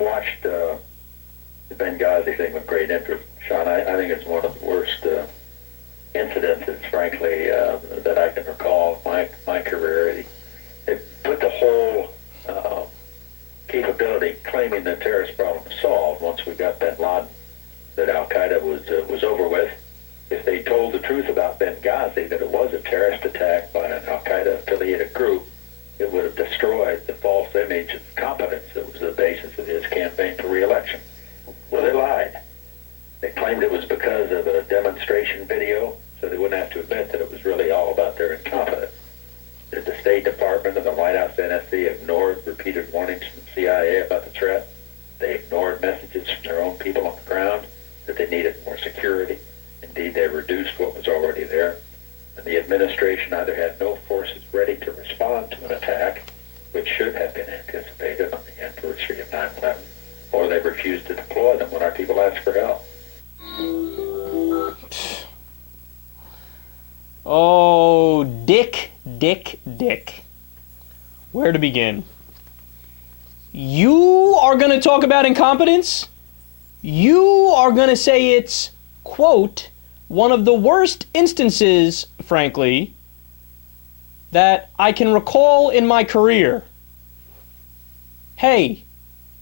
Watched the Benghazi thing with great interest, Sean. I think it's one of the worst incidences, frankly, that I can recall in my career. It put the whole capability, claiming the terrorist problem solved once we got bin Laden, that Al Qaeda was over with. If they told the truth about Benghazi, that it was a terrorist attack by an Al Qaeda affiliated group, it would have destroyed the false image of competence that was the basis of his campaign for re-election. Well, they lied. They claimed it was because of a demonstration video, so they wouldn't have to admit that it was really all about their incompetence. Did the State Department and the White House NSC ignored repeated warnings from the CIA about the threat? They ignored messages from their own people on the ground that they needed more security. Indeed, they reduced what was already there. And the administration either had no forces ready to respond to an attack, which should have been anticipated on the anniversary of 9/11, or they refused to deploy them when our people asked for help. Oh, Dick. Where to begin? You are going to talk about incompetence? You are going to say it's, quote, one of the worst instances, frankly, that I can recall in my career. Hey,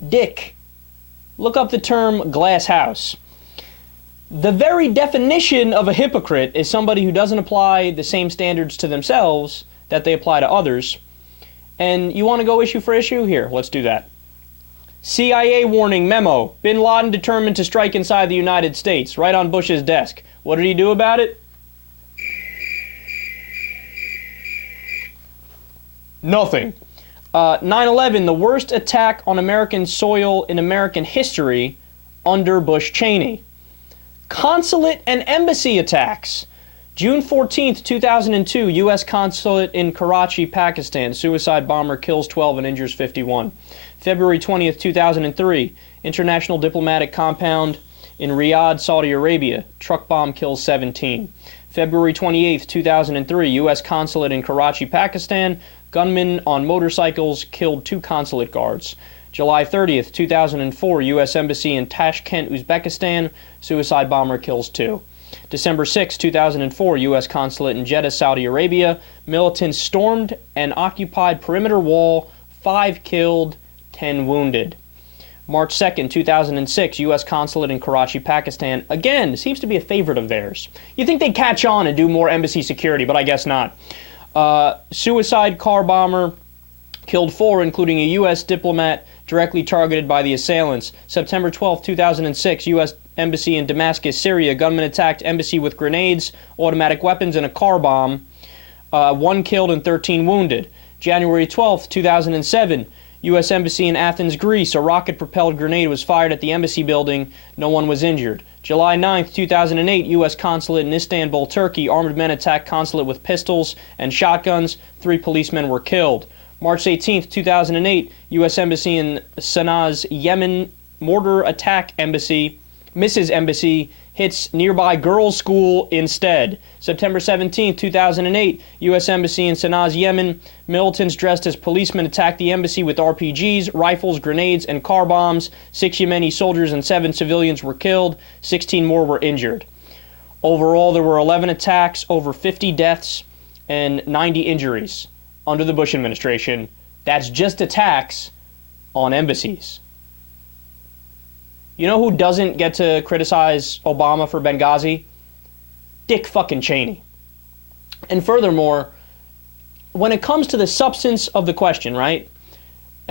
Dick, look up the term glass house. The very definition of a hypocrite is somebody who doesn't apply the same standards to themselves that they apply to others. And you want to go issue for issue? Here, let's do that. CIA warning memo. Bin Laden determined to strike inside the United States, right on Bush's desk. What did he do about it? Nothing. 9/11, the worst attack on American soil in American history under Bush Cheney. Consulate and embassy attacks. June 14th, 2002, U.S. consulate in Karachi, Pakistan. Suicide bomber kills 12 and injures 51. February 20th, 2003, international diplomatic compound in Riyadh, Saudi Arabia. Truck bomb kills 17. February 28th, 2003, U.S. consulate in Karachi, Pakistan. Gunmen on motorcycles killed 2 consulate guards. July 30th, 2004, U.S. Embassy in Tashkent, Uzbekistan. Suicide bomber kills 2. December 6, 2004, U.S. consulate in Jeddah, Saudi Arabia. Militants stormed and occupied perimeter wall. 5 killed, 10 wounded. March 2nd, 2006, U.S. consulate in Karachi, Pakistan. Again, seems to be a favorite of theirs. You'd think they'd catch on and do more embassy security, but I guess not. Suicide car bomber killed 4, including a U.S. diplomat directly targeted by the assailants. September 12, 2006, U.S. Embassy in Damascus, Syria. Gunmen attacked embassy with grenades, automatic weapons, and a car bomb. 1 killed and 13 wounded. January 12, 2007, U.S. Embassy in Athens, Greece. A rocket-propelled grenade was fired at the embassy building. No one was injured. July 9, 2008, U.S. consulate in Istanbul, Turkey. Armed men attacked consulate with pistols and shotguns. 3 policemen were killed. March 18, 2008, U.S. Embassy in Sana'a, Yemen. Mortar attack embassy. Mrs. Embassy hits nearby girls' school instead. September 17, 2008, U.S. Embassy in Sana'a, Yemen. Militants dressed as policemen attacked the embassy with RPGs, rifles, grenades, and car bombs. 6 Yemeni soldiers and 7 civilians were killed. 16 more were injured. Overall, there were 11 attacks, over 50 deaths, and 90 injuries under the Bush administration. That's just attacks on embassies. You know who doesn't get to criticize Obama for Benghazi? Dick fucking Cheney. And furthermore, when it comes to the substance of the question, right?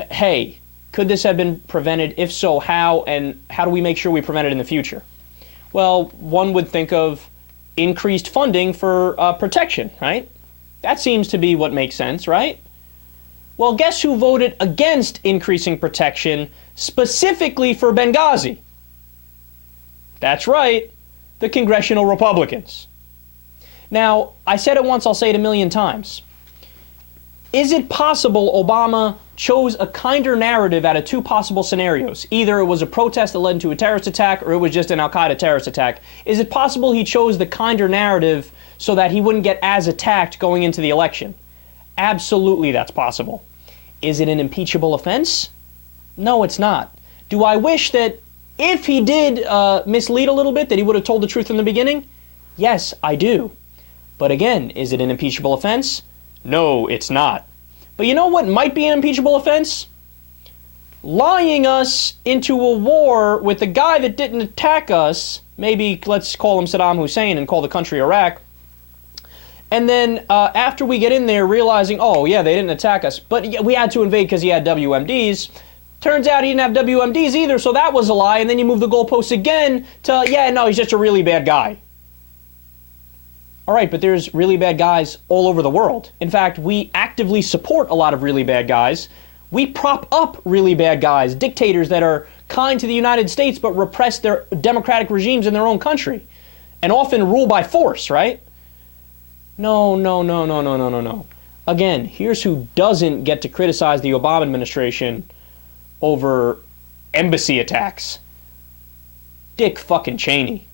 Hey, could this have been prevented? If so, how? And how do we make sure we prevent it in the future? Well, one would think of increased funding for protection, right? That seems to be what makes sense, right? Well, guess who voted against increasing protection specifically for Benghazi? That's right, the congressional Republicans. Now, I said it once, I'll say it a million times. Is it possible Obama chose a kinder narrative out of 2 possible scenarios? Either it was a protest that led into a terrorist attack, or it was just an Al-Qaeda terrorist attack. Is it possible he chose the kinder narrative so that he wouldn't get as attacked going into the election? Absolutely, that's possible. Is it an impeachable offense? No, it's not. Do I wish that if he did mislead a little bit, that he would have told the truth from the beginning? Yes, I do. But again, is it an impeachable offense? No, it's not. But you know what might be an impeachable offense? Lying us into a war with the guy that didn't attack us, maybe let's call him Saddam Hussein and call the country Iraq, and then after we get in there realizing, oh yeah, they didn't attack us, but we had to invade because he had WMDs. Turns out he didn't have WMDs either, so that was a lie, and then you move the goalposts again to, yeah, no, he's just a really bad guy. All right, but there's really bad guys all over the world. In fact, we actively support a lot of really bad guys. We prop up really bad guys, dictators that are kind to the United States but repress their democratic regimes in their own country and often rule by force, right? No. Again, here's who doesn't get to criticize the Obama administration over embassy attacks. Dick fucking Cheney.